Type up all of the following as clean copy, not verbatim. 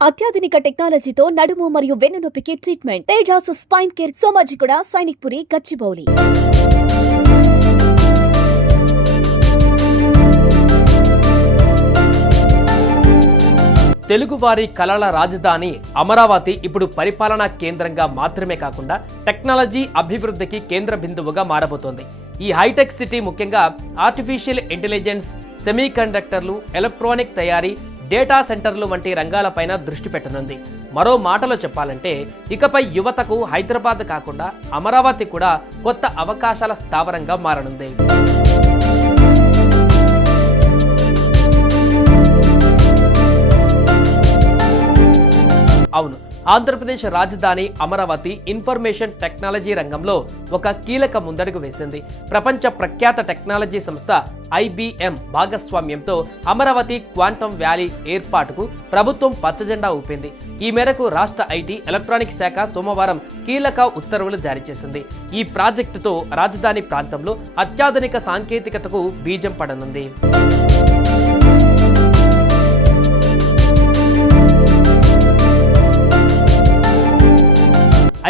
అత్యాధునిక టెక్నాలజీతో నడుము మరియు వెన్నునొప్పికి treatment Tejas spine care Somajiguda Sainikpuri Gachibowli. తెలుగువారి కళల రాజధాని అమరావతి ఇప్పుడు పరిపాలనా కేంద్రంగా మాత్రమే కాకుండా టెక్నాలజీ అభివృద్ధికి కేంద్ర బిందువుగా మారబోతోంది. ఈ హైటెక్ సిటీ ముఖ్యంగా ఆర్టిఫిషియల్ ఇంటెలిజెన్స్, సెమీకండక్టర్లు, ఎలక్ట్రానిక్ తయారీ, డేటా సెంటర్లు వంటి రంగాలపైన దృష్టి పెట్టనుంది. మరో మాటలో చెప్పాలంటే ఇకపై యువతకు హైదరాబాద్ కాకుండా అమరావతి కూడా కొత్త అవకాశాల స్థావరంగా మారనుంది. అవును, ఆంధ్రప్రదేశ్ రాజధాని అమరావతి ఇన్ఫర్మేషన్ టెక్నాలజీ రంగంలో ఒక కీలక ముందడుగు వేసింది. ప్రపంచ ప్రఖ్యాత టెక్నాలజీ సంస్థ IBM భాగస్వామ్యంతో అమరావతి క్వాంటమ్ వ్యాలీ ఏర్పాటుకు ప్రభుత్వం పచ్చజెండా ఊపింది. ఈ మేరకు రాష్ట్ర ఐటీ, ఎలక్ట్రానిక్ శాఖ సోమవారం కీలక ఉత్తర్వులు జారీ చేసింది. ఈ ప్రాజెక్టుతో రాజధాని ప్రాంతంలో అత్యాధునిక సాంకేతికతకు బీజం పడనుంది.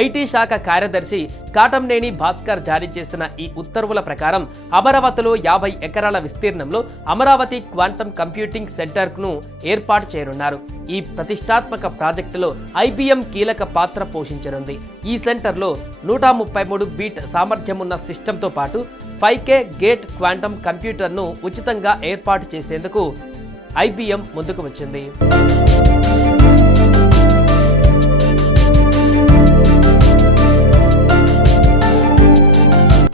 ఐటీ శాఖ కార్యదర్శి కాటంనేని భాస్కర్ జారీ చేసిన ఈ ఉత్తర్వుల ప్రకారం అమరావతిలో 50 ఎకరాల విస్తీర్ణంలో అమరావతి క్వాంటమ్ కంప్యూటింగ్ సెంటర్ను ఏర్పాటు చేయనున్నారు. ఈ ప్రతిష్టాత్మక ప్రాజెక్టులో IBM కీలక పాత్ర పోషించనుంది. ఈ సెంటర్లో 133 బీట్ సామర్థ్యమున్న సిస్టంతో పాటు 5K గేట్ క్వాంటమ్ కంప్యూటర్ను ఉచితంగా ఏర్పాటు చేసేందుకు IBM ముందుకు వచ్చింది.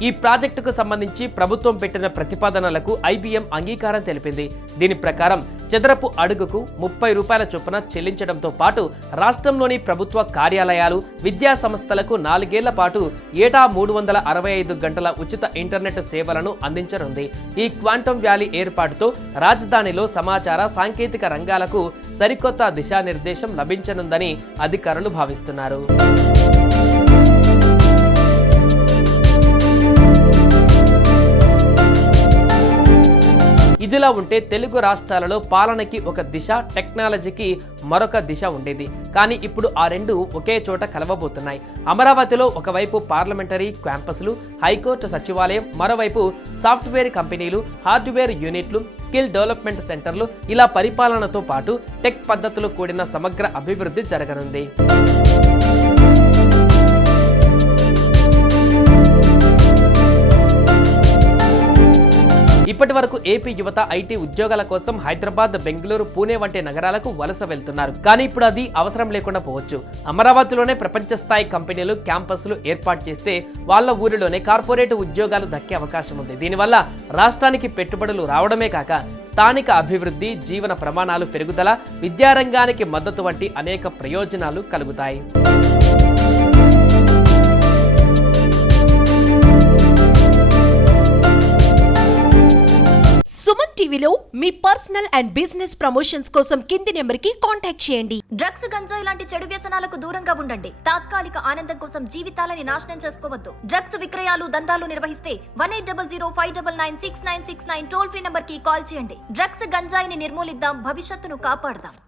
ఈ ప్రాజెక్టుకు సంబంధించి ప్రభుత్వం పెట్టిన ప్రతిపాదనలకు IBM అంగీకారం తెలిపింది. దీని ప్రకారం చదరపు అడుగుకు 30 రూపాయల చొప్పున చెల్లించడంతో పాటు రాష్ట్రంలోని ప్రభుత్వ కార్యాలయాలు, విద్యా సంస్థలకు 4 ఏళ్ల పాటు ఏటా 365 గంటల ఉచిత ఇంటర్నెట్ సేవలను అందించనుంది. ఈ క్వాంటమ్ వ్యాలీ ఏర్పాటుతో రాజధానిలో సమాచార, సాంకేతిక రంగాలకు సరికొత్త దిశానిర్దేశం లభించనుందని అధికారులు భావిస్తున్నారు. ఇదిలా ఉంటే తెలుగు రాష్ట్రాలలో పాలనకి ఒక దిశ, టెక్నాలజీకి మరొక దిశ ఉండేది. కానీ ఇప్పుడు ఆ రెండు ఒకే చోట కలవబోతున్నాయి. అమరావతిలో ఒకవైపు పార్లమెంటరీ క్యాంపస్లు, హైకోర్టు సచివాలయం, మరోవైపు సాఫ్ట్వేర్ కంపెనీలు, హార్డ్వేర్ యూనిట్లు, స్కిల్ డెవలప్మెంట్ సెంటర్లు, ఇలా పరిపాలనతో పాటు టెక్ పద్ధతులు కూడిన సమగ్ర అభివృద్ధి జరగనుంది. ఇప్పటి వరకు ఏపీ యువత ఐటీ ఉద్యోగాల కోసం హైదరాబాద్, బెంగళూరు, పూణే వంటి నగరాలకు వలస వెళ్తున్నారు. కానీ ఇప్పుడు అది అవసరం లేకుండా పోవచ్చు. అమరావతిలోనే ప్రపంచ స్థాయి కంపెనీలు, క్యాంపస్లు ఏర్పాటు చేస్తే వాళ్ళ ఊరిలోనే కార్పొరేట్ ఉద్యోగాలు దక్కే అవకాశం ఉంది. దీనివల్ల రాష్ట్రానికి పెట్టుబడులు రావడమే కాక స్థానిక అభివృద్ధి, జీవన ప్రమాణాలు పెరుగుదల, విద్యారంగానికి మద్దతు వంటి అనేక ప్రయోజనాలు కలుగుతాయి. సుమన్ టీవీలో మీ పర్సనల్ అండ్ బిజినెస్ ప్రమోషన్స్ కోసం కింది నెంబర్కి కాంటాక్ట్ చేయండి. డ్రగ్స్, గంజాయి లాంటి చెడు వ్యసనాలకు దూరంగా ఉండండి. తాత్కాలిక ఆనందం కోసం జీవితాలని నాశనం చేసుకోవద్దు. డ్రగ్స్ విక్రయాలు, దందాలు నిర్వహిస్తే 180059996969 టోల్ ఫ్రీ నంబర్ కి కాల్ చేయండి. డ్రగ్స్, గంజాయిని నిర్మూలిద్దాం, భవిష్యత్తును కాపాడదాం.